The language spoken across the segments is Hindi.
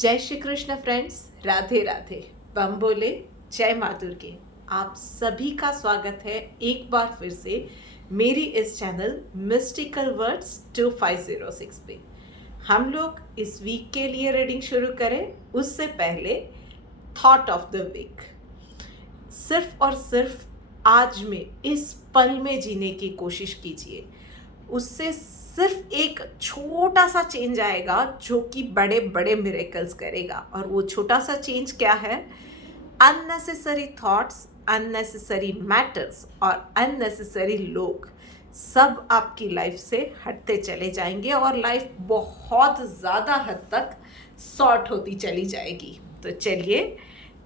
जय श्री कृष्ण फ्रेंड्स, राधे राधे। बम बोले, जय माँ दुर्गे। आप सभी का स्वागत है एक बार फिर से मेरी इस चैनल मिस्टिकल वर्ड्स 2506 पे। हम लोग इस वीक के लिए रीडिंग शुरू करें उससे पहले थॉट ऑफ द वीक। सिर्फ और सिर्फ आज में इस पल में जीने की कोशिश कीजिए। उससे सिर्फ एक छोटा सा चेंज आएगा जो कि बड़े बड़े मिरेकल्स करेगा। और वो छोटा सा चेंज क्या है? अननेसेसरी थॉट्स, अननेसेसरी मैटर्स और अननेसेसरी लोग सब आपकी लाइफ से हटते चले जाएंगे और लाइफ बहुत ज़्यादा हद तक सॉर्ट होती चली जाएगी। तो चलिए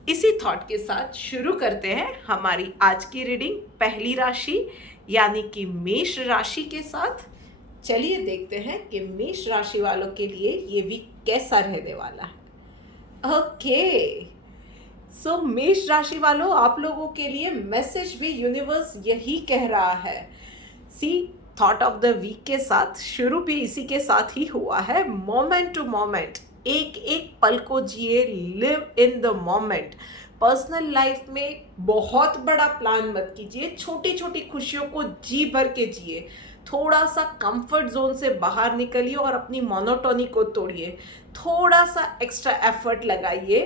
इसी थॉट के साथ शुरू करते हैं हमारी आज की रीडिंग पहली राशि यानी कि मेष राशि के साथ। चलिए देखते हैं कि मेष राशि वालों के लिए ये वीक कैसा रहने वाला है। ओके, सो मेष राशि वालों, आप लोगों के लिए मैसेज भी यूनिवर्स यही कह रहा है। सी, थॉट ऑफ द वीक के साथ शुरू भी इसी के साथ ही हुआ है। मोमेंट टू मोमेंट, एक एक पल को जिए, live in the moment. Personal life में बहुत बड़ा प्लान मत कीजिए, छोटी छोटी खुशियों को जी भर के जिए। थोड़ा सा कंफर्ट जोन से बाहर निकलिए और अपनी मोनोटोनी को तोड़िए। थोड़ा सा एक्स्ट्रा एफर्ट लगाइए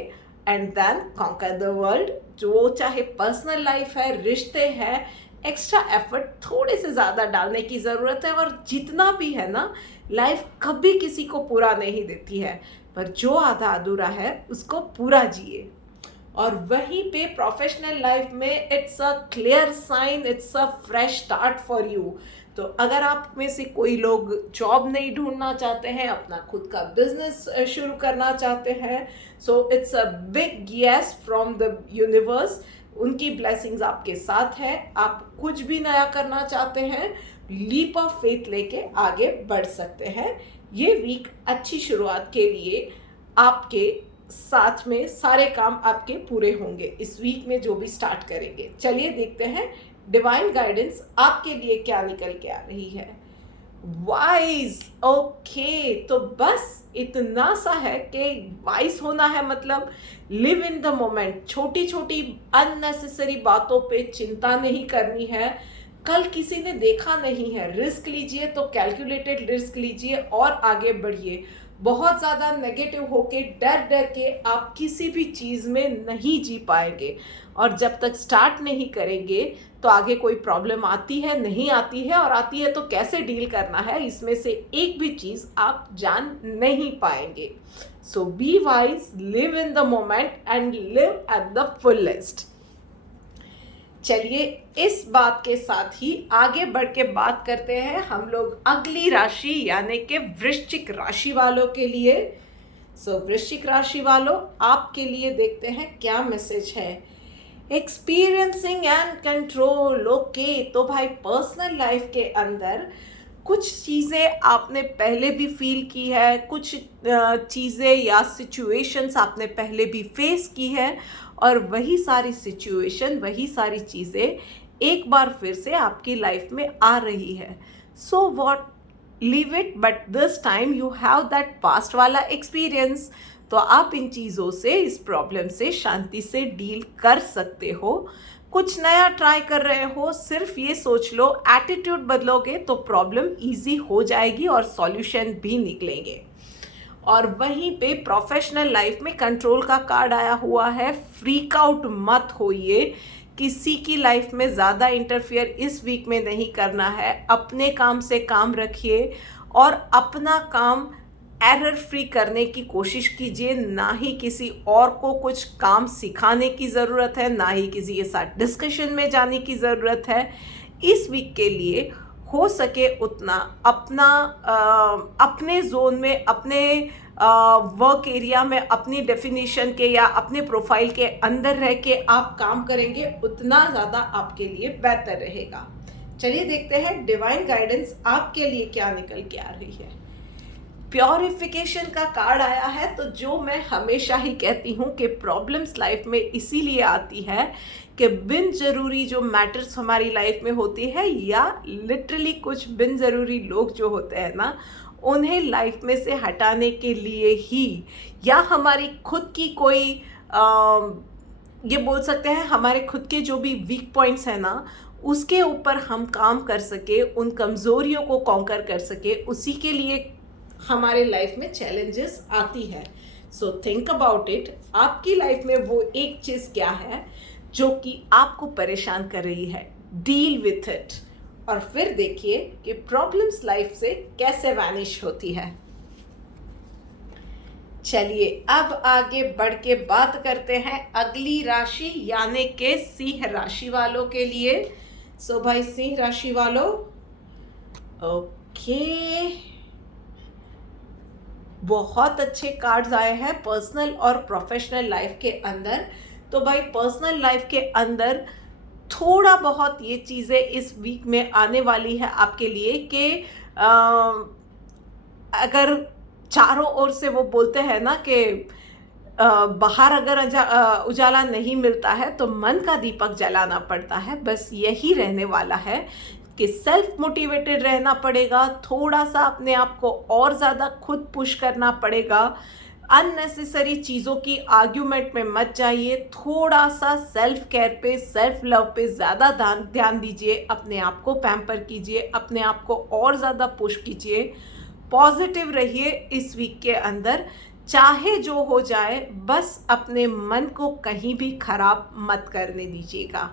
and then conquer the world. जो चाहे पर्सनल लाइफ है, रिश्ते हैं, एक्स्ट्रा एफर्ट थोड़े से ज़्यादा डालने की ज़रूरत है। और जितना भी है ना, लाइफ कभी किसी को पूरा नहीं देती है, पर जो आधा अधूरा है उसको पूरा जिए। और वहीं पे प्रोफेशनल लाइफ में it's a clear sign, it's a fresh start for you. तो अगर आप में से कोई लोग जॉब नहीं ढूंढना चाहते हैं, अपना खुद का बिजनेस शुरू करना चाहते हैं, so it's a big yes from the universe. उनकी ब्लेसिंग्स आपके साथ है। आप कुछ भी नया करना चाहते हैं, लीप ऑफ फेथ लेके आगे बढ़ सकते हैं। ये वीक अच्छी शुरुआत के लिए आपके साथ में सारे काम आपके पूरे होंगे इस वीक में जो भी स्टार्ट करेंगे। चलिए देखते हैं डिवाइन गाइडेंस आपके लिए क्या निकल के आ रही है। वाइज, ओके, तो बस इतना सा है कि वाइज होना है मतलब लिव इन द मोमेंट। छोटी छोटी अननेसेसरी बातों पे चिंता नहीं करनी है। कल किसी ने देखा नहीं है, रिस्क लीजिए तो कैलकुलेटेड रिस्क लीजिए और आगे बढ़िए। बहुत ज़्यादा नेगेटिव होके डर डर के आप किसी भी चीज़ में नहीं जी पाएंगे। और जब तक स्टार्ट नहीं करेंगे तो आगे कोई प्रॉब्लम आती है, नहीं आती है, और आती है तो कैसे डील करना है, इसमें से एक भी चीज़ आप जान नहीं पाएंगे। So be wise, live in the moment and live at the fullest. चलिए इस बात के साथ ही आगे बढ़ के बात करते हैं हम लोग अगली राशि यानी कि वृश्चिक राशि वालों के लिए। सो वृश्चिक राशि वालों, आपके लिए देखते हैं क्या मैसेज है। एक्सपीरियंसिंग एंड कंट्रोल, ओके, तो भाई पर्सनल लाइफ के अंदर कुछ चीज़ें आपने पहले भी फील की है, कुछ चीज़ें या सिचुएशंस आपने पहले भी फेस की है, और वही सारी सिचुएशन, वही सारी चीज़ें एक बार फिर से आपकी लाइफ में आ रही है। So what, leave it, but this time you have that past वाला एक्सपीरियंस। तो आप इन चीज़ों से, इस प्रॉब्लम से शांति से डील कर सकते हो। कुछ नया ट्राई कर रहे हो, सिर्फ ये सोच लो एटीट्यूड बदलोगे तो प्रॉब्लम इजी हो जाएगी और सॉल्यूशन भी निकलेंगे। और वहीं पे प्रोफेशनल लाइफ में कंट्रोल का कार्ड आया हुआ है। फ्रीक आउट मत होइए, किसी की लाइफ में ज़्यादा इंटरफियर इस वीक में नहीं करना है। अपने काम से काम रखिए और अपना काम एरर फ्री करने की कोशिश कीजिए। ना ही किसी और को कुछ काम सिखाने की ज़रूरत है, ना ही किसी के साथ डिस्कशन में जाने की ज़रूरत है। इस वीक के लिए हो सके उतना अपना अपने जोन में, अपने वर्क एरिया में, अपनी डेफिनेशन के या अपने प्रोफाइल के अंदर रह के आप काम करेंगे, उतना ज़्यादा आपके लिए बेहतर रहेगा। चलिए देखते हैं डिवाइन गाइडेंस आपके लिए क्या निकल के आ रही है। प्योरिफिकेशन का कार्ड आया है। तो जो मैं हमेशा ही कहती हूँ कि प्रॉब्लम्स लाइफ में इसीलिए आती है कि बिन ज़रूरी जो मैटर्स हमारी लाइफ में होती है, या लिटरली कुछ बिन ज़रूरी लोग जो होते हैं ना, उन्हें लाइफ में से हटाने के लिए ही, या हमारी खुद की कोई ये बोल सकते हैं हमारे खुद के जो भी वीक पॉइंट्स हैं ना, उसके ऊपर हम काम कर सके, उन कमज़ोरियों को कॉन्कर कर सके, उसी के लिए हमारे लाइफ में चैलेंजेस आती है। सो थिंक अबाउट इट, आपकी लाइफ में वो एक चीज़ क्या है जो कि आपको परेशान कर रही है, डील विथ इट, और फिर देखिए कि प्रॉब्लम्स लाइफ से कैसे वैनिश होती है। चलिए अब आगे बढ़ के बात करते हैं अगली राशि यानी के सिंह राशि वालों के लिए। सो भाई सिंह राशि वालों, ओके, बहुत अच्छे कार्ड्स आए हैं पर्सनल और प्रोफेशनल लाइफ के अंदर। तो भाई पर्सनल लाइफ के अंदर थोड़ा बहुत ये चीज़ें इस वीक में आने वाली है आपके लिए कि अगर चारों ओर से वो बोलते हैं ना कि बाहर अगर उजाला नहीं मिलता है तो मन का दीपक जलाना पड़ता है, बस यही रहने वाला है कि सेल्फ मोटिवेटेड रहना पड़ेगा, थोड़ा सा अपने आप को और ज़्यादा खुद पुश करना पड़ेगा, अननेसेसरी चीज़ों की आर्ग्यूमेंट में मत जाइए, थोड़ा सा सेल्फ केयर पे, सेल्फ लव पे ज़्यादा ध्यान दीजिए, अपने आप को पैम्पर कीजिए, अपने आप को और ज़्यादा पुश कीजिए, पॉजिटिव रहिए इस वीक के अंदर, चाहे जो हो जाए बस अपने मन को कहीं भी खराब मत करने दीजिएगा।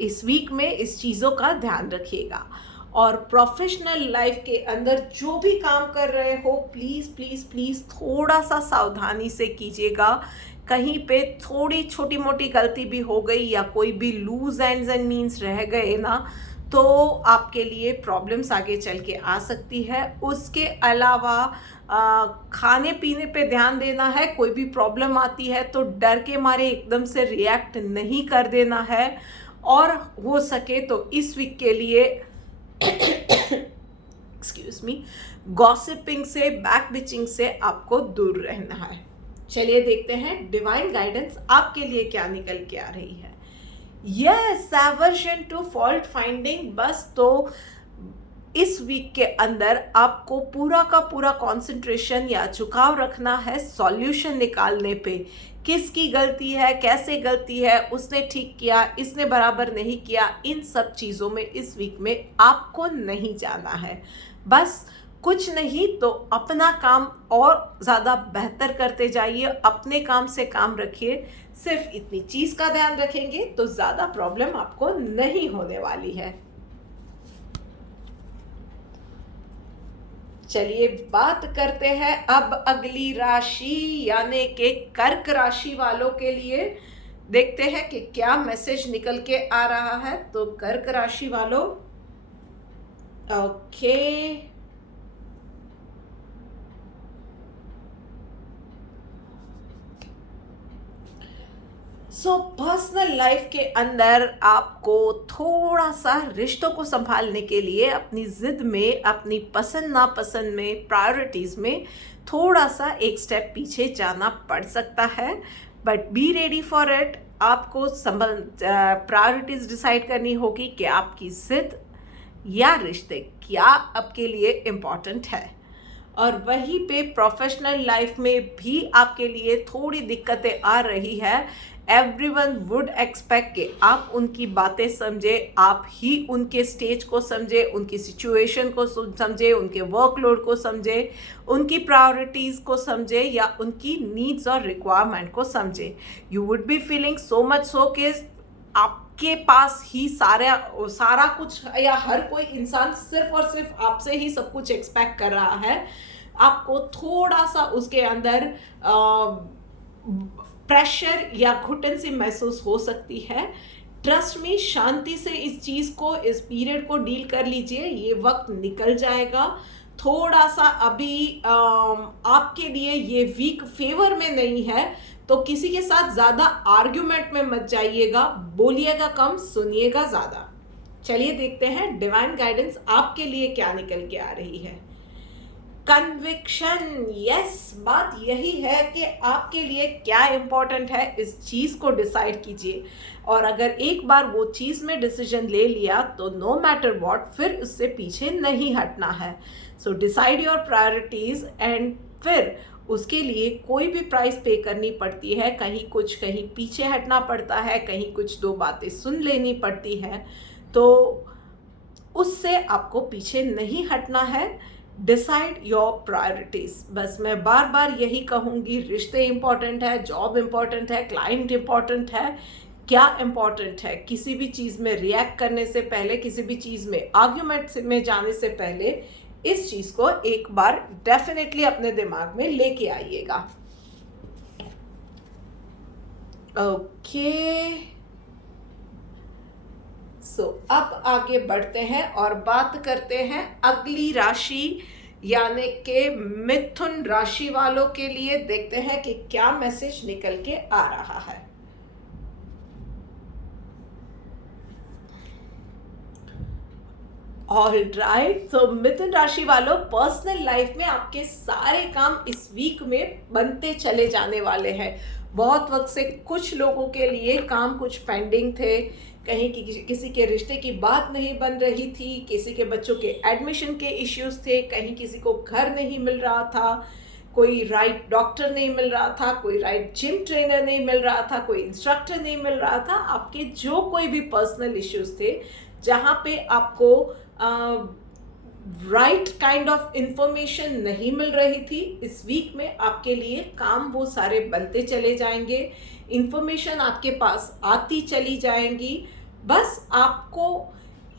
इस वीक में इस चीज़ों का ध्यान रखिएगा। और प्रोफेशनल लाइफ के अंदर जो भी काम कर रहे हो प्लीज़ प्लीज़ प्लीज़ थोड़ा सा सावधानी से कीजिएगा। कहीं पे थोड़ी छोटी मोटी गलती भी हो गई या कोई भी लूज एंड्स एंड मीन्स रह गए ना, तो आपके लिए प्रॉब्लम्स आगे चल के आ सकती है। उसके अलावा खाने पीने पे ध्यान देना है। कोई भी प्रॉब्लम आती है तो डर के मारे एकदम से रिएक्ट नहीं कर देना है, और हो सके तो इस वीक के लिए एक्सक्यूज मी, गॉसिपिंग से, बैक बिचिंग से आपको दूर रहना है। चलिए देखते हैं डिवाइन गाइडेंस आपके लिए क्या निकल के आ रही है। Yes, aversion to fault finding. बस तो इस वीक के अंदर आपको पूरा का पूरा कंसंट्रेशन या झुकाव रखना है सॉल्यूशन निकालने पे। किसकी गलती है, कैसे गलती है, उसने ठीक किया, इसने बराबर नहीं किया, इन सब चीज़ों में इस वीक में आपको नहीं जाना है। बस कुछ नहीं तो अपना काम और ज़्यादा बेहतर करते जाइए, अपने काम से काम रखिए। सिर्फ इतनी चीज़ का ध्यान रखेंगे तो ज़्यादा प्रॉब्लम आपको नहीं होने वाली है। चलिए बात करते हैं अब अगली राशि यानी कि कर्क राशि वालों के लिए। देखते हैं कि क्या मैसेज निकल के आ रहा है। तो कर्क राशि वालों, ओके, सो पर्सनल लाइफ के अंदर आपको थोड़ा सा रिश्तों को संभालने के लिए अपनी ज़िद में, अपनी पसंद नापसंद में, प्रायोरिटीज़ में थोड़ा सा एक स्टेप पीछे जाना पड़ सकता है, but be ready for it. आपको प्रायोरिटीज़ डिसाइड करनी होगी कि आपकी ज़िद या रिश्ते क्या आपके लिए इम्पॉर्टेंट है। और वहीं पे प्रोफेशनल लाइफ में भी आपके लिए थोड़ी दिक्कतें आ रही है। एवरीवन वुड एक्सपेक्ट कि आप उनकी बातें समझे, आप ही उनके स्टेज को समझे, उनकी सिचुएशन को समझे, उनके वर्कलोड को समझे, उनकी प्रायोरिटीज़ को समझे या उनकी नीड्स और रिक्वायरमेंट को समझे। You would be feeling so much so कि आपके पास ही सारा कुछ या हर कोई इंसान सिर्फ और सिर्फ आपसे ही सब कुछ एक्सपेक्ट कर रहा है। आपको थोड़ा सा उसके अंदर प्रेशर या घुटन सी महसूस हो सकती है। ट्रस्ट में शांति से इस चीज़ को, इस पीरियड को डील कर लीजिए, ये वक्त निकल जाएगा। थोड़ा सा अभी आपके लिए ये वीक फेवर में नहीं है, तो किसी के साथ ज़्यादा आर्ग्यूमेंट में मत जाइएगा, बोलिएगा कम, सुनिएगा ज़्यादा। चलिए देखते हैं डिवाइन गाइडेंस आपके लिए क्या निकल के आ रही है। कन्विक्शन। यस, बात यही है कि आपके लिए क्या इम्पोर्टेंट है, इस चीज़ को डिसाइड कीजिए। और अगर एक बार वो चीज़ में डिसीजन ले लिया तो नो मैटर व्हाट फिर उससे पीछे नहीं हटना है। So decide your priorities and फिर उसके लिए कोई भी प्राइस पे करनी पड़ती है, कहीं कुछ कहीं पीछे हटना पड़ता है, कहीं कुछ दो बातें सुन लेनी पड़ती है, तो उससे आपको पीछे नहीं हटना है। Decide your priorities. बस मैं बार बार यही कहूँगी, रिश्ते इम्पॉर्टेंट है, जॉब इम्पॉर्टेंट है, क्लाइंट इम्पॉर्टेंट है, क्या इम्पॉर्टेंट है, किसी भी चीज़ में रिएक्ट करने से पहले, किसी भी चीज़ में आर्ग्यूमेंट में जाने से पहले इस चीज़ को एक बार डेफिनेटली अपने दिमाग में लेके आइएगा। ओके, सो अब आगे बढ़ते हैं और बात करते हैं अगली राशि यानी कि मिथुन राशि वालों के लिए। देखते हैं कि क्या मैसेज निकल के आ रहा है। ऑल राइट, तो मिथुन राशि वालों, पर्सनल लाइफ में आपके सारे काम इस वीक में बनते चले जाने वाले हैं। बहुत वक्त से कुछ लोगों के लिए काम कुछ पेंडिंग थे, कहीं किसी के रिश्ते की बात नहीं बन रही थी, किसी के बच्चों के एडमिशन के इश्यूज थे, कहीं किसी को घर नहीं मिल रहा था, कोई राइट डॉक्टर नहीं मिल रहा था, कोई राइट जिम ट्रेनर नहीं मिल रहा था, कोई इंस्ट्रक्टर नहीं मिल रहा था। आपके जो कोई भी पर्सनल इश्यूज थे जहाँ पे आपको राइट काइंड ऑफ इंफॉर्मेशन नहीं मिल रही थी, इस वीक में आपके लिए काम वो सारे बनते चले जाएंगे, इंफॉर्मेशन आपके पास आती चली जाएंगी। बस आपको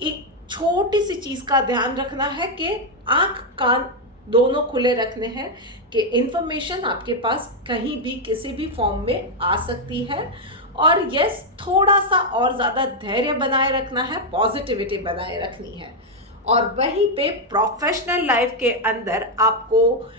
एक छोटी सी चीज़ का ध्यान रखना है कि आँख कान दोनों खुले रखने हैं कि इंफॉर्मेशन आपके पास कहीं भी किसी भी फॉर्म में आ सकती है। और यस, थोड़ा सा और ज़्यादा धैर्य बनाए रखना है, पॉजिटिविटी बनाए रखनी है। और वहीं पे प्रोफेशनल लाइफ के अंदर आपको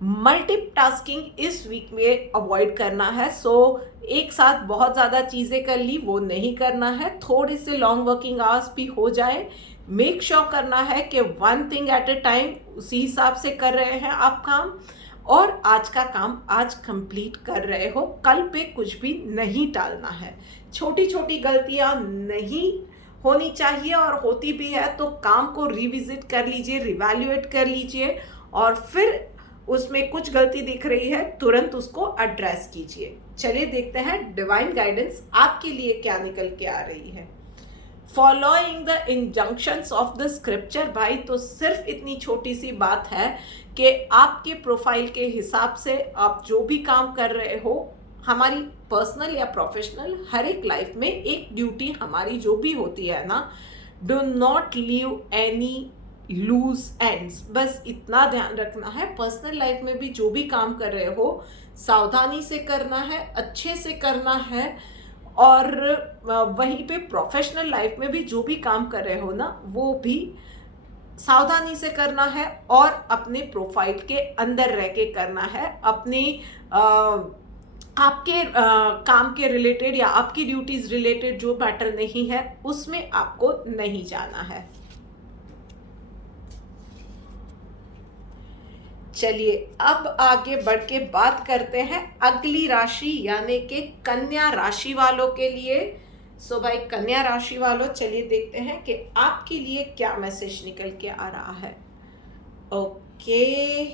मल्टीटास्किंग इस वीक में अवॉइड करना है। सो एक साथ बहुत ज़्यादा चीज़ें कर ली वो नहीं करना है, थोड़ी से लॉन्ग वर्किंग आवर्स भी हो जाए। मेक श्योर करना है कि one thing at a time, उसी हिसाब से कर रहे हैं आप काम, और आज का काम आज कंप्लीट कर रहे हो, कल पे कुछ भी नहीं टालना है। छोटी छोटी गलतियां नहीं होनी चाहिए, और होती भी है तो काम को रिविजिट कर लीजिए, रिवैल्यूएट कर लीजिए, और फिर उसमें कुछ गलती दिख रही है तुरंत उसको एड्रेस कीजिए। चलिए देखते हैं डिवाइन गाइडेंस आपके लिए क्या निकल के आ रही है। Following the injunctions of the scripture. भाई, तो सिर्फ इतनी छोटी सी बात है कि आपके प्रोफाइल के हिसाब से आप जो भी काम कर रहे हो, हमारी पर्सनल या प्रोफेशनल हर एक लाइफ में एक ड्यूटी हमारी जो भी होती है ना, do not leave any loose ends. बस इतना ध्यान रखना है, पर्सनल लाइफ में भी जो भी काम कर रहे हो सावधानी से करना है, अच्छे से करना है, और वहीं पे प्रोफेशनल लाइफ में भी जो भी काम कर रहे हो ना, वो भी सावधानी से करना है, और अपने प्रोफाइल के अंदर रह के करना है। अपने आपके काम के रिलेटेड या आपकी ड्यूटीज रिलेटेड जो मैटर नहीं है उसमें आपको नहीं जाना है। चलिए अब आगे बढ़ के बात करते हैं अगली राशि यानी कि कन्या राशि वालों के लिए। सो भाई कन्या राशि वालों, चलिए देखते हैं कि आपके लिए क्या मैसेज निकल के आ रहा है। ओके,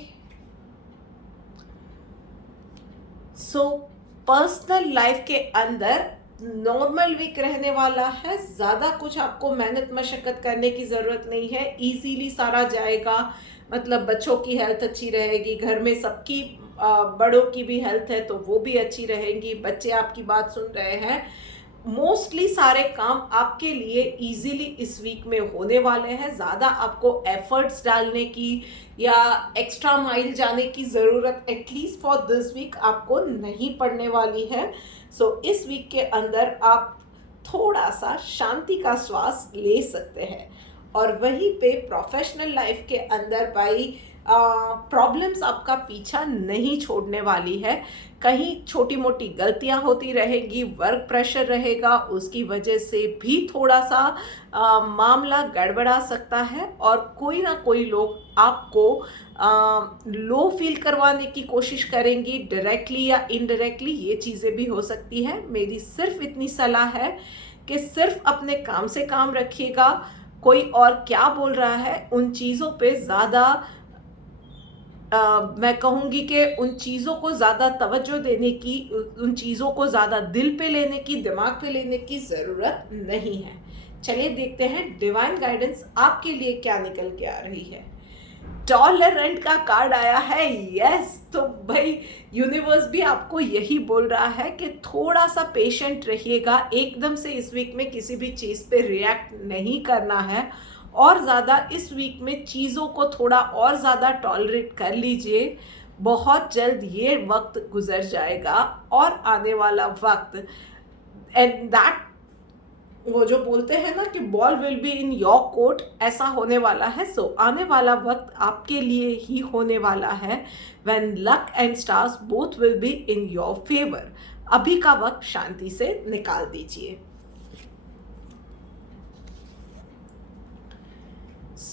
सो पर्सनल लाइफ के अंदर नॉर्मल वीक रहने वाला है, ज़्यादा कुछ आपको मेहनत मशक्क़त करने की ज़रूरत नहीं है, इजीली सारा जाएगा। मतलब बच्चों की हेल्थ अच्छी रहेगी, घर में सबकी बड़ों की भी हेल्थ है तो वो भी अच्छी रहेंगी, बच्चे आपकी बात सुन रहे हैं। मोस्टली सारे काम आपके लिए इजीली इस वीक में होने वाले हैं, ज़्यादा आपको एफर्ट्स डालने की या एक्स्ट्रा माइल जाने की ज़रूरत एटलीस्ट फॉर दिस वीक आपको नहीं पड़ने वाली है। सो इस वीक के अंदर आप थोड़ा सा शांति का श्वास ले सकते हैं। और वहीं पे प्रोफेशनल लाइफ के अंदर भाई प्रॉब्लम्स आपका पीछा नहीं छोड़ने वाली है। कहीं छोटी मोटी गलतियां होती रहेगी, वर्क प्रेशर रहेगा, उसकी वजह से भी थोड़ा सा मामला गड़बड़ा सकता है और कोई ना कोई लोग आपको लो फील करवाने की कोशिश करेंगी, डायरेक्टली या इनडायरेक्टली। ये चीज़ें भी हो सकती है। मेरी सिर्फ इतनी सलाह है कि सिर्फ अपने काम से काम रखिएगा। कोई और क्या बोल रहा है उन चीज़ों पे ज़्यादा मैं कहूँगी कि उन चीज़ों को ज़्यादा तवज्जो देने की, उन चीज़ों को ज़्यादा दिल पे लेने की, दिमाग पे लेने की ज़रूरत नहीं है। चलिए देखते हैं डिवाइन गाइडेंस आपके लिए क्या निकल के आ रही है। टॉलरेंट का कार्ड आया है। यस, तो भाई यूनिवर्स भी आपको यही बोल रहा है कि थोड़ा सा पेशेंट रहिएगा। एकदम से इस वीक में किसी भी चीज़ पे रिएक्ट नहीं करना है और ज़्यादा इस वीक में चीज़ों को थोड़ा और ज़्यादा टॉलरेट कर लीजिए। बहुत जल्द ये वक्त गुजर जाएगा और आने वाला वक्त, एंड दैट, वो जो बोलते हैं ना कि ball will be in your court, ऐसा होने वाला है। सो आने वाला वक्त आपके लिए ही होने वाला है। When luck and stars both will be in your favour. अभी का वक्त शांति से निकाल दीजिए।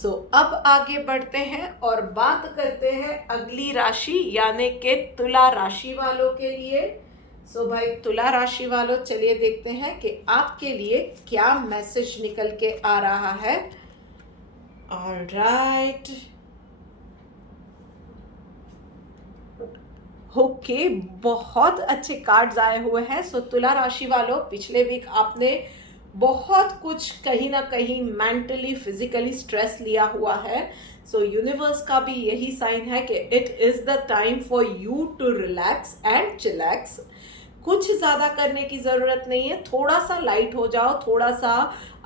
अब आगे बढ़ते हैं और बात करते हैं अगली राशि यानी कि तुला राशि वालों के लिए। भाई तुला राशि वालों, चलिए देखते हैं कि आपके लिए क्या मैसेज निकल के आ रहा है। ऑलराइट, ओके, बहुत अच्छे कार्ड्स आए हुए हैं। तुला राशि वालों, पिछले वीक आपने बहुत कुछ कहीं ना कहीं मेंटली फिजिकली स्ट्रेस लिया हुआ है। यूनिवर्स का भी यही साइन है कि it is the time for you to relax and chillax. कुछ ज़्यादा करने की ज़रूरत नहीं है, थोड़ा सा लाइट हो जाओ, थोड़ा सा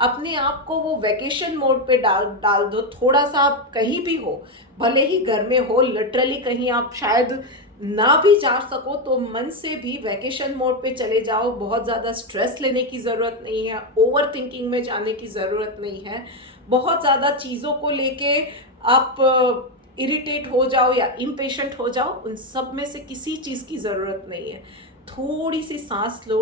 अपने आप को वो वैकेशन मोड पे डाल दो। थोड़ा सा आप कहीं भी हो, भले ही घर में हो, लिटरली कहीं आप शायद ना भी जा सको तो मन से भी वैकेशन मोड पे चले जाओ। बहुत ज़्यादा स्ट्रेस लेने की ज़रूरत नहीं है, ओवर थिंकिंग में जाने की ज़रूरत नहीं है। बहुत ज़्यादा चीज़ों को लेके आप इरिटेट हो जाओ या इम्पेशेंट हो जाओ, उन सब में से किसी चीज़ की ज़रूरत नहीं है। थोड़ी सी सांस लो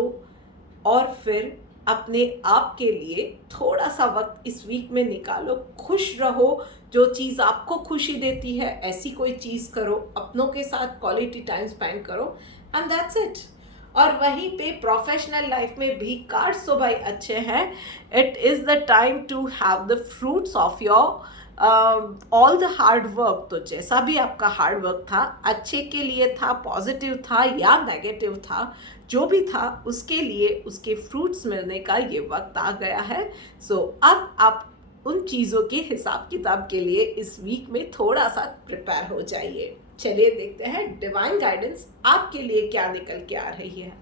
और फिर अपने आप के लिए थोड़ा सा वक्त इस वीक में निकालो। खुश रहो, जो चीज़ आपको खुशी देती है ऐसी कोई चीज़ करो, अपनों के साथ क्वालिटी टाइम स्पेंड करो, एंड दैट्स इट। और वहीं पे प्रोफेशनल लाइफ में भी कार्ड्स तो भाई अच्छे हैं। It is the time to have the fruits of your all the hard work. तो जैसा भी आपका हार्ड वर्क था, अच्छे के लिए था, पॉजिटिव था या नेगेटिव था, जो भी था उसके लिए उसके फ्रूट्स मिलने का ये वक्त आ गया है। अब आप उन चीज़ों के हिसाब किताब के लिए इस वीक में थोड़ा सा प्रिपेयर हो जाइए। चलिए देखते हैं डिवाइन गाइडेंस आपके लिए क्या निकल के आ रही है।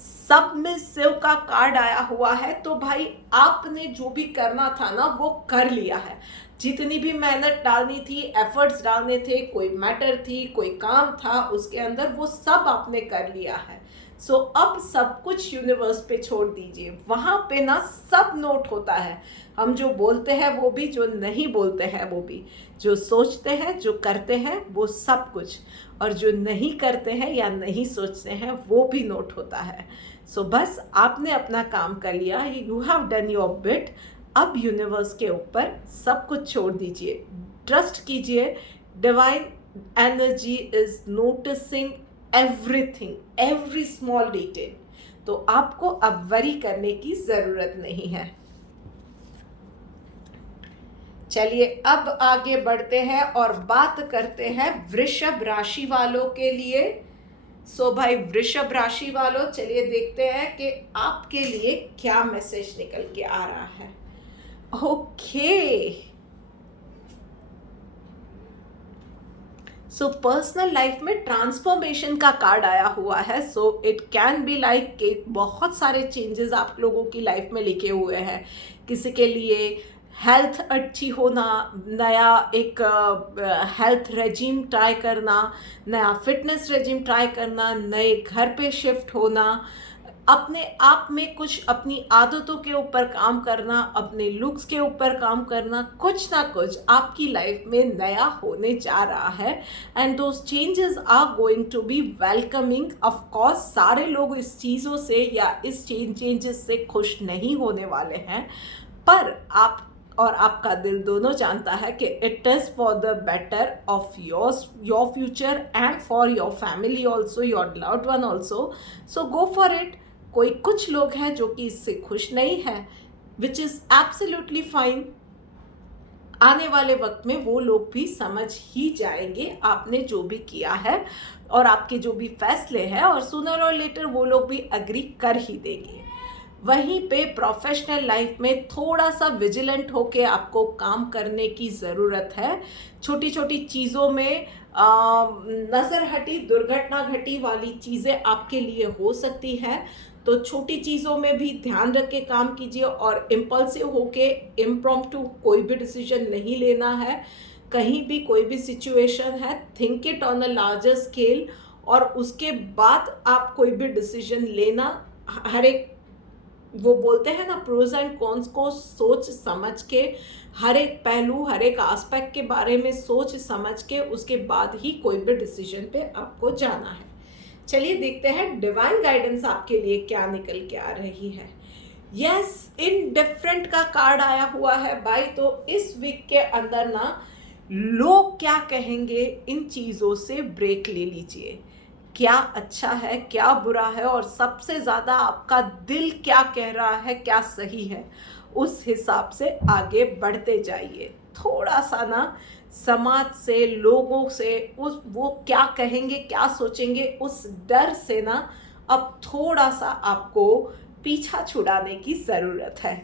सबमिसिव का कार्ड आया हुआ है। तो भाई आपने जो भी करना था ना वो कर लिया है। जितनी भी मेहनत डालनी थी, एफर्ट्स डालने थे, कोई मैटर थी, कोई काम था उसके अंदर, वो सब आपने कर लिया है। अब सब कुछ यूनिवर्स पे छोड़ दीजिए। वहाँ पे ना सब नोट होता है। हम जो बोलते हैं वो भी, जो नहीं बोलते हैं वो भी, जो सोचते हैं, जो करते हैं, वो सब कुछ, और जो नहीं करते हैं या नहीं सोचते हैं वो भी नोट होता है। बस आपने अपना काम कर लिया, you have done your bit. अब यूनिवर्स के ऊपर सब कुछ छोड़ दीजिए, ट्रस्ट कीजिए। Divine energy is noticing everything, every small detail. तो आपको अब वरी करने की ज़रूरत नहीं है। चलिए अब आगे बढ़ते हैं और बात करते हैं वृषभ राशि वालों के लिए। भाई वृषभ राशि वालों, चलिए देखते हैं कि आपके लिए क्या मैसेज निकल के आ रहा है। ओके, पर्सनल लाइफ में ट्रांसफॉर्मेशन का कार्ड आया हुआ है। इट कैन बी लाइक कि बहुत सारे चेंजेस आप लोगों की लाइफ में लिखे हुए हैं। किसी के लिए हेल्थ अच्छी होना, नया एक हेल्थ रेजिम ट्राई करना, नया फिटनेस रेजिम ट्राई करना, नए घर पे शिफ्ट होना, अपने आप में कुछ अपनी आदतों के ऊपर काम करना, अपने लुक्स के ऊपर काम करना, कुछ ना कुछ आपकी लाइफ में नया होने जा रहा है and those changes are going to be welcoming. Of course सारे लोग इस चीज़ों से या इस चेंजेस से खुश नहीं होने वाले हैं, पर आप और आपका दिल दोनों जानता है कि it is for the better of your future and for your family also, your loved one also. So go for it. कोई कुछ लोग हैं जो कि इससे खुश नहीं है, विच इज़ एब्सोल्युटली फाइन। आने वाले वक्त में वो लोग भी समझ ही जाएंगे आपने जो भी किया है और आपके जो भी फैसले हैं, और सूनर और लेटर वो लोग भी अग्री कर ही देंगे। वहीं पे प्रोफेशनल लाइफ में थोड़ा सा विजिलेंट होके आपको काम करने की ज़रूरत है। छोटी छोटी चीज़ों में नज़र हटी, दुर्घटना घटी वाली चीज़ें आपके लिए हो सकती हैं, तो छोटी चीज़ों में भी ध्यान रख के काम कीजिए और इम्पल्सिव होके इम्प्रॉम्प्टू कोई भी डिसीजन नहीं लेना है। कहीं भी कोई भी सिचुएशन है, think it on a larger scale और उसके बाद आप कोई भी डिसीजन लेना। हर एक, वो बोलते हैं ना, प्रोज एंड कॉन्स को सोच समझ के, हर एक पहलू हर एक एस्पेक्ट के बारे में सोच समझ के उसके बाद ही कोई भी डिसीजन पे आपको जाना है। चलिए देखते हैं डिवाइन गाइडेंस आपके लिए क्या निकल के आ रही है। यस, इनडिफरेंट का कार्ड आया हुआ है भाई। तो इस वीक के अंदर ना लोग क्या कहेंगे, इन चीज़ों से ब्रेक ले लीजिए। क्या अच्छा है, क्या बुरा है, और सबसे ज़्यादा आपका दिल क्या कह रहा है, क्या सही है, उस हिसाब से आगे बढ़ते जाइए। थोड़ा सा ना समाज से, लोगों से, उस वो क्या कहेंगे, क्या सोचेंगे, उस डर से ना अब थोड़ा सा आपको पीछा छुड़ाने की ज़रूरत है।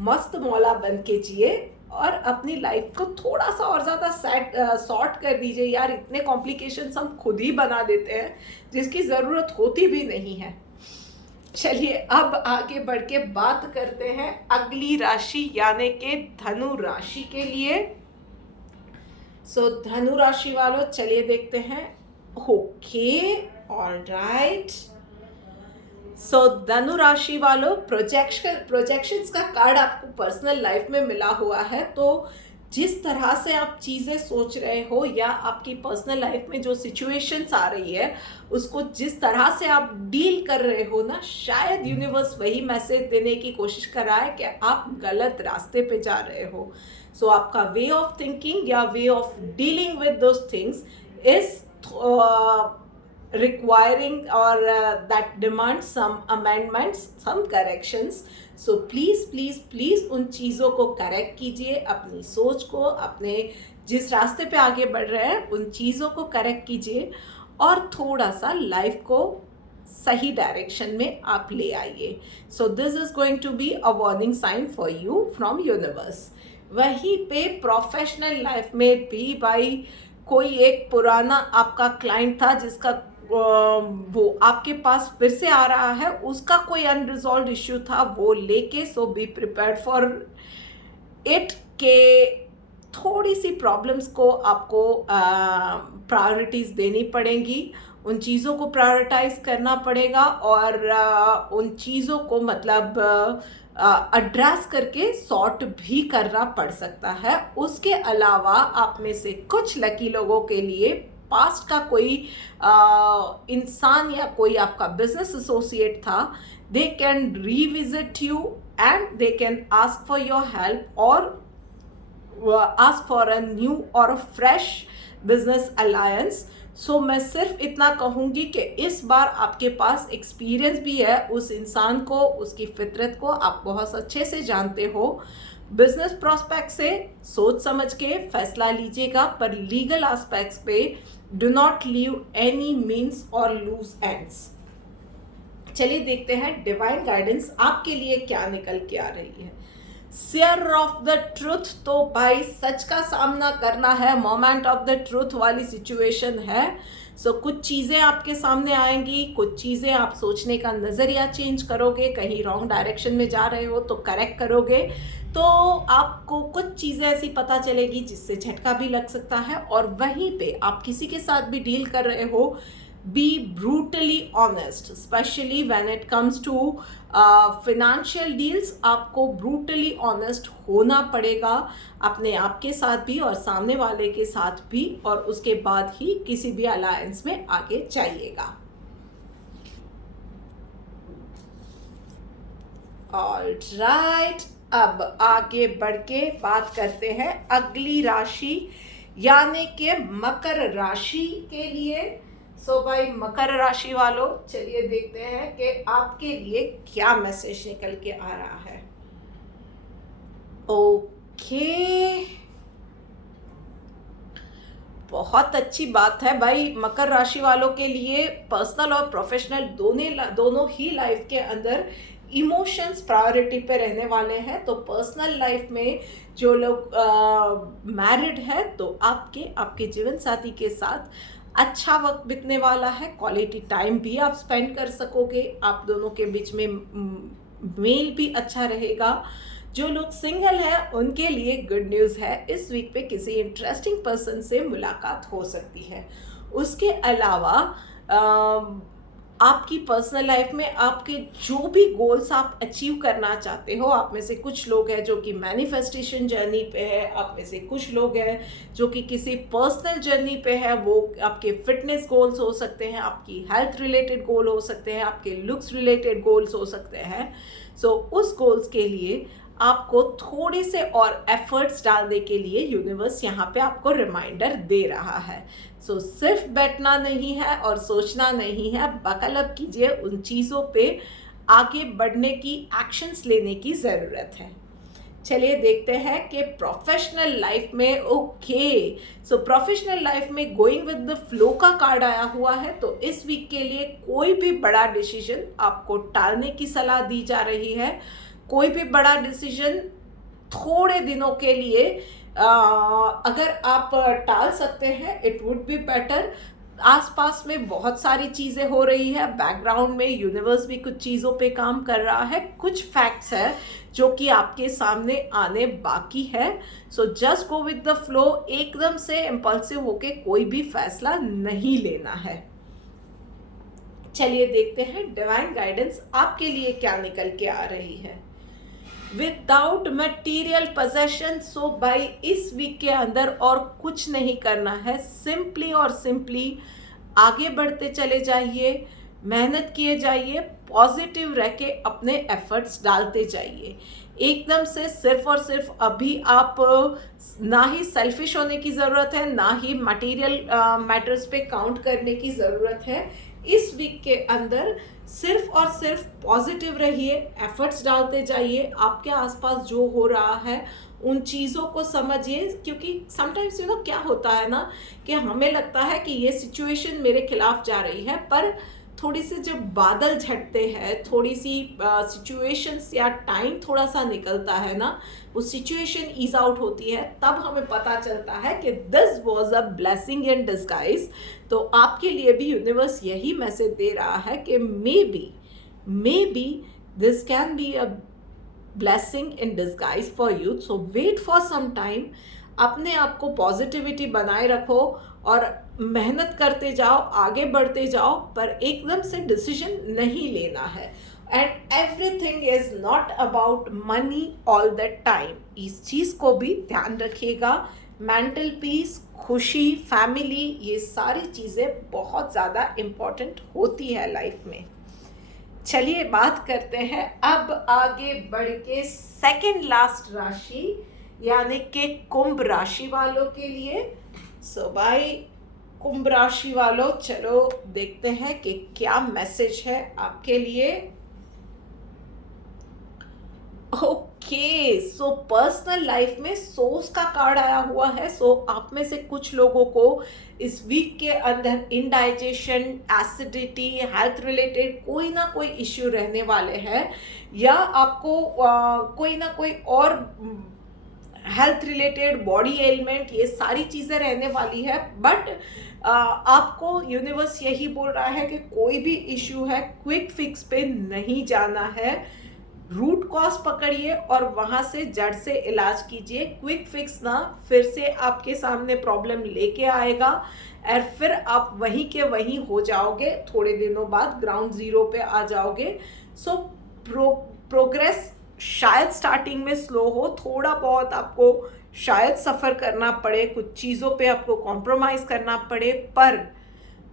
मस्त मौला बन के जिए और अपनी लाइफ को थोड़ा सा और ज़्यादा सॉर्ट कर दीजिए। यार, इतने कॉम्प्लिकेशंस हम खुद ही बना देते हैं जिसकी ज़रूरत होती भी नहीं है। चलिए अब आगे बढ़ के बात करते हैं अगली राशि यानी कि धनु राशि के लिए। सो धनु राशि वालों, चलिए देखते हैं। Okay, alright. सो धनु राशि वालों, प्रोजेक्शंस का कार्ड आपको पर्सनल लाइफ में मिला हुआ है। तो जिस तरह से आप चीज़ें सोच रहे हो या आपकी पर्सनल लाइफ में जो सिचुएशंस आ रही है उसको जिस तरह से आप डील कर रहे हो ना, शायद यूनिवर्स वही मैसेज देने की कोशिश कर रहा है कि आप गलत रास्ते पे जा रहे हो। सो आपका वे ऑफ थिंकिंग या way of dealing with those things is requiring or that demands some amendments, some corrections. So please उन चीज़ों को करेक्ट कीजिए, अपनी सोच को, अपने जिस रास्ते पे आगे बढ़ रहे हैं उन चीज़ों को करेक्ट कीजिए और थोड़ा सा लाइफ को सही डायरेक्शन में आप ले आइए। So this is going to be a warning sign for you from universe. वहीं पे प्रोफेशनल लाइफ में भी भाई, कोई एक पुराना आपका क्लाइंट था जिसका वो आपके पास फिर से आ रहा है, उसका कोई अनरिजॉल्व इश्यू था, वो लेके सो बी प्रिपेयर्ड फॉर इट के थोड़ी सी प्रॉब्लम्स को आपको प्रायोरिटीज़ देनी पड़ेंगी, उन चीज़ों को प्रायोरिटाइज करना पड़ेगा और उन चीज़ों को मतलब एड्रेस करके सॉर्ट भी करना पड़ सकता है। उसके अलावा आप में से कुछ लकी लोगों के लिए पास्ट का कोई इंसान या कोई आपका बिजनेस एसोसिएट था, they can revisit you and they can ask for your help और आस्क फॉर अ न्यू और अ फ्रेश बिजनेस अलायंस। सो मैं सिर्फ इतना कहूँगी कि इस बार आपके पास एक्सपीरियंस भी है, उस इंसान को, उसकी फितरत को आप बहुत अच्छे से जानते हो। बिजनेस प्रोस्पेक्ट से सोच समझ के फैसला लीजिएगा, पर लीगल एस्पेक्ट्स पे do not leave any means और लूज एंड्स। चलिए देखते हैं डिवाइन गाइडेंस आपके लिए क्या निकल के आ रही है। शेयर ऑफ द ट्रूथ, तो भाई सच का सामना करना है, मोमेंट ऑफ द ट्रूथ वाली सिचुएशन है। सो कुछ चीज़ें आपके सामने आएंगी, कुछ चीज़ें आप सोचने का नज़रिया चेंज करोगे, कहीं रॉन्ग डायरेक्शन में जा रहे हो तो करेक्ट करोगे, तो आपको कुछ चीज़ें ऐसी पता चलेगी जिससे झटका भी लग सकता है। और वहीं पे आप किसी के साथ भी डील कर रहे हो, be brutally honest, especially when it comes to financial deals. आपको ब्रूटली ऑनेस्ट होना पड़ेगा अपने आप के साथ भी और सामने वाले के साथ भी, और उसके बाद ही किसी भी अलायंस में आगे जाइएगा। ऑलराइट, अब आगे बढ़ के बात करते हैं अगली राशि यानी कि मकर राशि के लिए। सो भाई मकर राशि वालों, चलिए देखते हैं कि आपके लिए क्या मैसेज निकल के आ रहा है। ओके, बहुत अच्छी बात है भाई। मकर राशि वालों के लिए पर्सनल और प्रोफेशनल दोनों ही लाइफ के अंदर इमोशंस प्रायोरिटी पे रहने वाले हैं। तो पर्सनल लाइफ में जो लोग मैरिड है तो आपके जीवन साथी के साथ अच्छा वक्त बीतने वाला है। क्वालिटी टाइम भी आप स्पेंड कर सकोगे, आप दोनों के बीच में मेल भी अच्छा रहेगा। जो लोग सिंगल हैं उनके लिए गुड न्यूज़ है, इस वीक पे किसी इंटरेस्टिंग पर्सन से मुलाकात हो सकती है। उसके अलावा आपकी पर्सनल लाइफ में आपके जो भी गोल्स आप अचीव करना चाहते हो, आप में से कुछ लोग हैं जो कि मैनिफेस्टेशन जर्नी पे है, आप में से कुछ लोग हैं जो कि किसी पर्सनल जर्नी पे है। वो आपके फिटनेस गोल्स हो सकते हैं, आपकी हेल्थ रिलेटेड गोल हो सकते हैं, आपके लुक्स रिलेटेड गोल्स हो सकते हैं। सो उस गोल्स के लिए आपको थोड़े से और एफर्ट्स डालने के लिए यूनिवर्स यहाँ पे आपको रिमाइंडर दे रहा है। सो सिर्फ बैठना नहीं है और सोचना नहीं है, बकल अप कीजिए, उन चीज़ों पे आगे बढ़ने की, एक्शंस लेने की ज़रूरत है। चलिए देखते हैं कि प्रोफेशनल लाइफ में। ओके, सो प्रोफेशनल लाइफ में गोइंग विद द फ्लो का कार्ड आया हुआ है। तो इस वीक के लिए कोई भी बड़ा डिसीजन आपको टालने की सलाह दी जा रही है। कोई भी बड़ा डिसीजन थोड़े दिनों के लिए अगर आप टाल सकते हैं, इट वुड बी बेटर। आसपास में बहुत सारी चीज़ें हो रही है, बैकग्राउंड में यूनिवर्स भी कुछ चीज़ों पे काम कर रहा है, कुछ फैक्ट्स है जो कि आपके सामने आने बाकी है। So just go with the flow, एकदम से इम्पल्सिव होके कोई भी फैसला नहीं लेना है। चलिए देखते हैं डिवाइन गाइडेंस आपके लिए क्या निकल के आ रही है। विदाउट मटीरियल पोजेशन, सो भाई इस वीक के अंदर और कुछ नहीं करना है, सिंपली और सिंपली आगे बढ़ते चले जाइए, मेहनत किए जाइए, पॉजिटिव रह के अपने एफर्ट्स डालते जाइए। एकदम से सिर्फ और सिर्फ अभी आप ना ही सेल्फिश होने की ज़रूरत है, ना ही मटेरियल मैटर्स पे काउंट करने की ज़रूरत है। इस वीक के अंदर सिर्फ और सिर्फ पॉजिटिव रहिए, एफर्ट्स डालते जाइए, आपके आसपास जो हो रहा है उन चीज़ों को समझिए। क्योंकि समटाइम्स क्या होता है ना कि हमें लगता है कि ये सिचुएशन मेरे खिलाफ जा रही है, पर थोड़ी सी जब बादल झटते हैं, थोड़ी सी सिचुएशंस या टाइम थोड़ा सा निकलता है ना, वो सिचुएशन ईज आउट होती है, तब हमें पता चलता है कि this was a blessing in disguise. तो आपके लिए भी यूनिवर्स यही मैसेज दे रहा है कि maybe this can be a blessing in disguise for you. So wait for some time, अपने आप को पॉजिटिविटी बनाए रखो और मेहनत करते जाओ, आगे बढ़ते जाओ, पर एकदम से डिसीजन नहीं लेना है। And everything is not about money all the time, इस चीज़ को भी ध्यान रखिएगा। मेंटल पीस, खुशी, फैमिली, ये सारी चीज़ें बहुत ज़्यादा इम्पॉर्टेंट होती है लाइफ में। चलिए बात करते हैं अब आगे बढ़ के सेकेंड लास्ट राशि यानी कि कुंभ राशि वालों के लिए। सो भाई कुंभ राशि वालों, चलो देखते हैं कि क्या मैसेज है आपके लिए। ओके, सो पर्सनल लाइफ में सोर्स का कार्ड आया हुआ है। सो आप में से कुछ लोगों को इस वीक के अंदर इंडाइजेशन, एसिडिटी, हेल्थ रिलेटेड कोई ना कोई इश्यू रहने वाले हैं, या आपको कोई ना कोई और हेल्थ रिलेटेड बॉडी एलिमेंट, ये सारी चीज़ें रहने वाली है। बट आपको यूनिवर्स यही बोल रहा है कि कोई भी इश्यू है क्विक फिक्स पे नहीं जाना है, रूट कॉज पकड़िए और वहाँ से जड़ से इलाज कीजिए। क्विक फिक्स ना फिर से आपके सामने प्रॉब्लम लेके आएगा और फिर आप वहीं के वहीं हो जाओगे, थोड़े दिनों बाद ग्राउंड ज़ीरो पे आ जाओगे। सो प्रोग्रेस शायद स्टार्टिंग में स्लो हो, थोड़ा बहुत आपको शायद सफ़र करना पड़े, कुछ चीज़ों पे आपको कॉम्प्रोमाइज़ करना पड़े, पर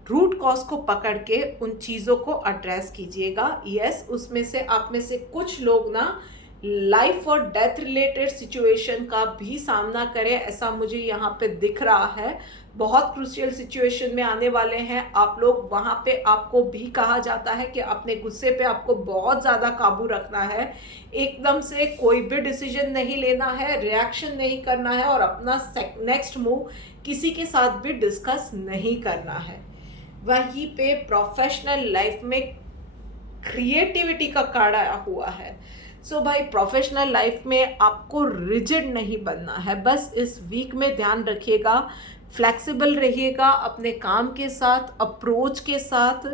रूट कॉज को पकड़ के उन चीज़ों को एड्रेस कीजिएगा। यस, उसमें से आप में से कुछ लोग ना लाइफ और डेथ रिलेटेड सिचुएशन का भी सामना करें, ऐसा मुझे यहाँ पे दिख रहा है। बहुत क्रूशियल सिचुएशन में आने वाले हैं आप लोग, वहाँ पे आपको भी कहा जाता है कि अपने गुस्से पे आपको बहुत ज़्यादा काबू रखना है, एकदम से कोई भी डिसीजन नहीं लेना है, रिएक्शन नहीं करना है और अपना नेक्स्ट मूव किसी के साथ भी डिस्कस नहीं करना है। वहीं पे प्रोफेशनल लाइफ में क्रिएटिविटी का कार्ड आया हुआ है। सो भाई प्रोफेशनल लाइफ में आपको रिजिड नहीं बनना है, बस इस वीक में ध्यान रखिएगा, फ्लेक्सिबल रहिएगा अपने काम के साथ, अप्रोच के साथ।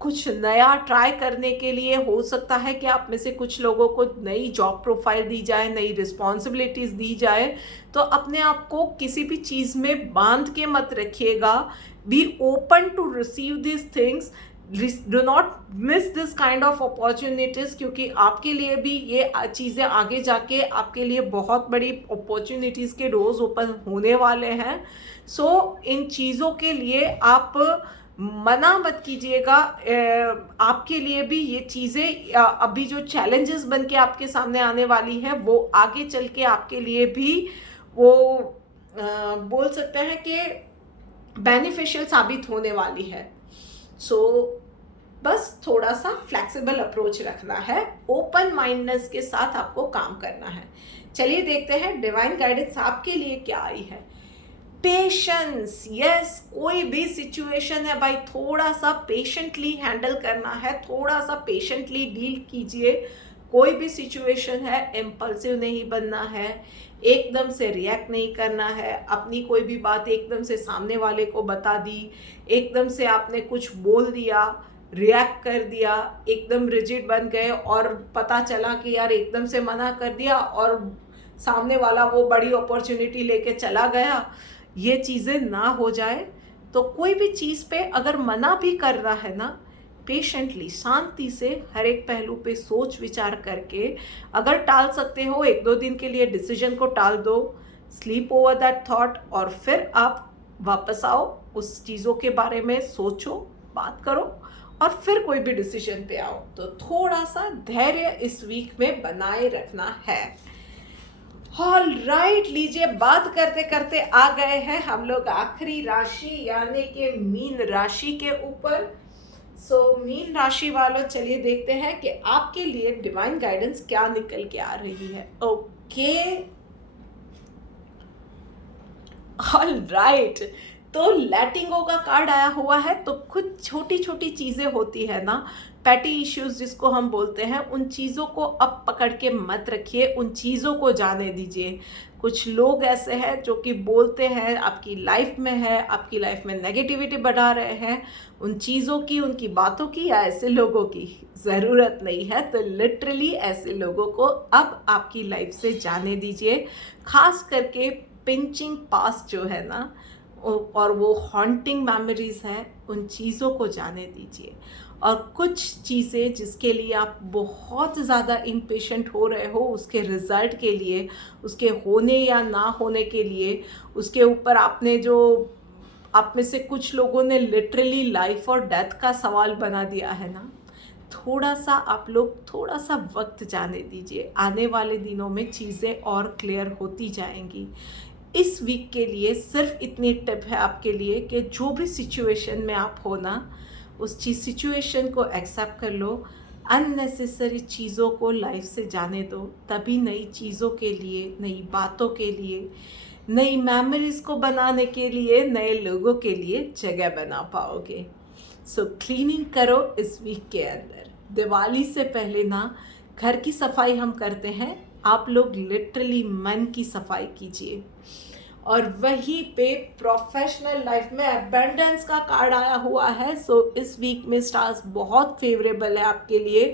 कुछ नया ट्राई करने के लिए हो सकता है कि आप में से कुछ लोगों को नई जॉब प्रोफाइल दी जाए, नई रिस्पॉन्सिबिलिटीज़ दी जाए, तो अपने आप को किसी भी चीज़ में बांध के मत रखिएगा। Be open to receive this things, do not miss this kind of opportunities, क्योंकि आपके लिए भी ये चीज़ें आगे जाके आपके लिए बहुत बड़ी अपॉर्चुनिटीज़ के डोर्स ओपन होने वाले हैं। सो इन चीज़ों के लिए आप मना मत कीजिएगा। आपके लिए भी ये चीज़ें अभी जो चैलेंजेस बन के आपके सामने आने वाली हैं वो आगे चल के आपके लिए भी वो बोल सकते हैं कि बेनिफिशियल साबित होने वाली है। सो बस थोड़ा सा फ्लेक्सिबल अप्रोच रखना है, ओपन माइंडनेस के साथ आपको काम करना है। चलिए देखते हैं डिवाइन गाइडेंस आपके लिए क्या आई है। पेशेंस, यस, कोई भी सिचुएशन है भाई, थोड़ा सा पेशेंटली हैंडल करना है, थोड़ा सा पेशेंटली डील कीजिए। कोई भी सिचुएशन है, इम्पल्सिव नहीं बनना है, एकदम से रिएक्ट नहीं करना है, अपनी कोई भी बात एकदम से सामने वाले को बता दी, एकदम से आपने कुछ बोल दिया, रिएक्ट कर दिया, एकदम रिजिड बन गए और पता चला कि यार एकदम से मना कर दिया और सामने वाला वो बड़ी अपॉर्चुनिटी लेके चला गया, ये चीज़ें ना हो जाए। तो कोई भी चीज़ पे अगर मना भी कर रहा है ना, पेशेंटली शांति से हर एक पहलू पे सोच विचार करके, अगर टाल सकते हो 1-2 दिन के लिए डिसीजन को टाल दो, स्लीप ओवर दैट थॉट और फिर आप वापस आओ, उस चीज़ों के बारे में सोचो, बात करो और फिर कोई भी डिसीजन पे आओ। तो थोड़ा सा धैर्य इस वीक में बनाए रखना है। ऑल राइट, लीजिए बात करते करते आ गए हैं हम लोग आखिरी राशि यानी कि मीन राशि के ऊपर। सो मीन राशि वालों, चलिए देखते हैं कि आपके लिए डिवाइन गाइडेंस क्या निकल के आ रही है। ओके, ऑल राइट, तो लेटिंग गो का कार्ड आया हुआ है। तो कुछ छोटी छोटी चीज़ें होती है ना, पैटी इश्यूज जिसको हम बोलते हैं, उन चीज़ों को अब पकड़ के मत रखिए, उन चीज़ों को जाने दीजिए। कुछ लोग ऐसे हैं जो कि बोलते हैं आपकी लाइफ में है, आपकी लाइफ में नेगेटिविटी बढ़ा रहे हैं, उन चीज़ों की, उनकी बातों की या ऐसे लोगों की ज़रूरत नहीं है। तो लिटरली ऐसे लोगों को अब आपकी लाइफ से जाने दीजिए। खास करके पिंचिंग पास्ट जो है ना, और वो हॉन्टिंग मेमोरीज हैं, उन चीज़ों को जाने दीजिए। और कुछ चीज़ें जिसके लिए आप बहुत ज़्यादा इम्पेशेंट हो रहे हो, उसके रिज़ल्ट के लिए, उसके होने या ना होने के लिए, उसके ऊपर आपने जो, आप में से कुछ लोगों ने लिटरली लाइफ और डेथ का सवाल बना दिया है ना, थोड़ा सा आप लोग थोड़ा सा वक्त जाने दीजिए। आने वाले दिनों में चीज़ें और क्लियर होती जाएंगी। इस वीक के लिए सिर्फ इतनी टिप है आपके लिए कि जो भी सिचुएशन में आप हो ना, उस चीज़ सिचुएशन को एक्सेप्ट कर लो, अननेसेसरी चीज़ों को लाइफ से जाने दो, तभी नई चीज़ों के लिए, नई बातों के लिए, नई मेमोरीज़ को बनाने के लिए, नए लोगों के लिए जगह बना पाओगे। सो क्लीनिंग करो इस वीक के अंदर। दिवाली से पहले ना घर की सफाई हम करते हैं, आप लोग लिटरली मन की सफाई कीजिए। और वहीं पे प्रोफेशनल लाइफ में एबंडेंस का कार्ड आया हुआ है। सो इस वीक में स्टार्स बहुत फेवरेबल है आपके लिए।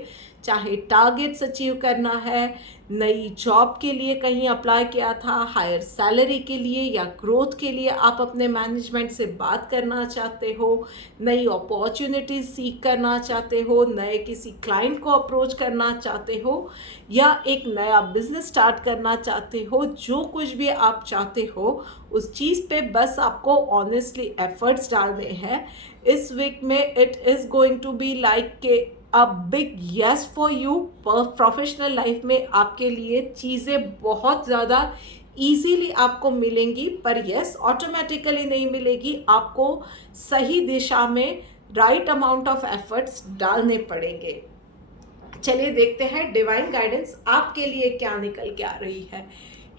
चाहे टारगेट्स अचीव करना है, नई जॉब के लिए कहीं अप्लाई किया था, हायर सैलरी के लिए या ग्रोथ के लिए आप अपने मैनेजमेंट से बात करना चाहते हो, नई अपॉर्चुनिटीज सीख करना चाहते हो, नए किसी क्लाइंट को अप्रोच करना चाहते हो या एक नया बिजनेस स्टार्ट करना चाहते हो, जो कुछ भी आप चाहते हो उस चीज़ पे बस आपको ऑनेस्टली एफर्ट्स डालने हैं। इस वीक में it is going to be like के a big yes for you. Professional life में आपके लिए चीज़ें बहुत ज़्यादा ईजीली आपको मिलेंगी, पर यस ऑटोमेटिकली नहीं मिलेगी, आपको सही दिशा में राइट अमाउंट ऑफ एफर्ट्स डालने पड़ेंगे। चलिए देखते हैं डिवाइन गाइडेंस आपके लिए क्या निकल के आ रही है।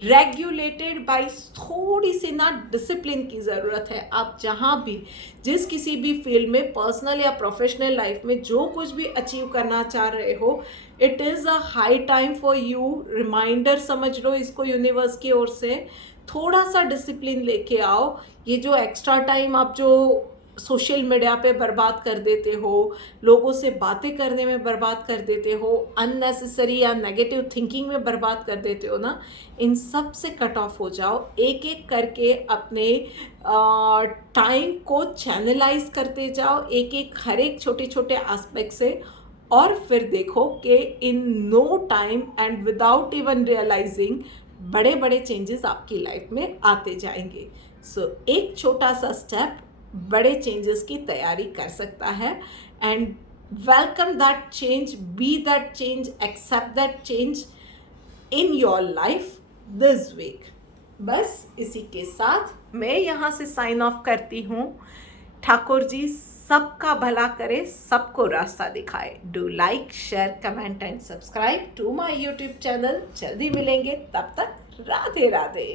रेगुलेटेड बाय थोड़ी सी ना डिसिप्लिन की ज़रूरत है। आप जहाँ भी जिस किसी भी फील्ड में पर्सनल या प्रोफेशनल लाइफ में जो कुछ भी अचीव करना चाह रहे हो, it is a high time for you. Reminder समझ लो इसको यूनिवर्स की ओर से, थोड़ा सा डिसिप्लिन लेके आओ। ये जो एक्स्ट्रा टाइम आप जो सोशल मीडिया पे बर्बाद कर देते हो, लोगों से बातें करने में बर्बाद कर देते हो, अननेसेसरी या नेगेटिव थिंकिंग में बर्बाद कर देते हो ना, इन सब से कट ऑफ हो जाओ। एक एक करके अपने टाइम को चैनलाइज करते जाओ, एक एक हर एक छोटे छोटे एस्पेक्ट से, और फिर देखो कि in no time and without even realising बड़े बड़े चेंजेस आपकी लाइफ में आते जाएंगे। सो एक छोटा सा स्टेप बड़े चेंजेस की तैयारी कर सकता है। And welcome that change, be that change, accept that change in your life this week. बस इसी के साथ मैं यहाँ से साइन ऑफ करती हूँ। ठाकुर जी सबका भला करे, सबको रास्ता दिखाए। Do like, share, comment and subscribe to my YouTube channel. जल्दी मिलेंगे, तब तक राधे राधे।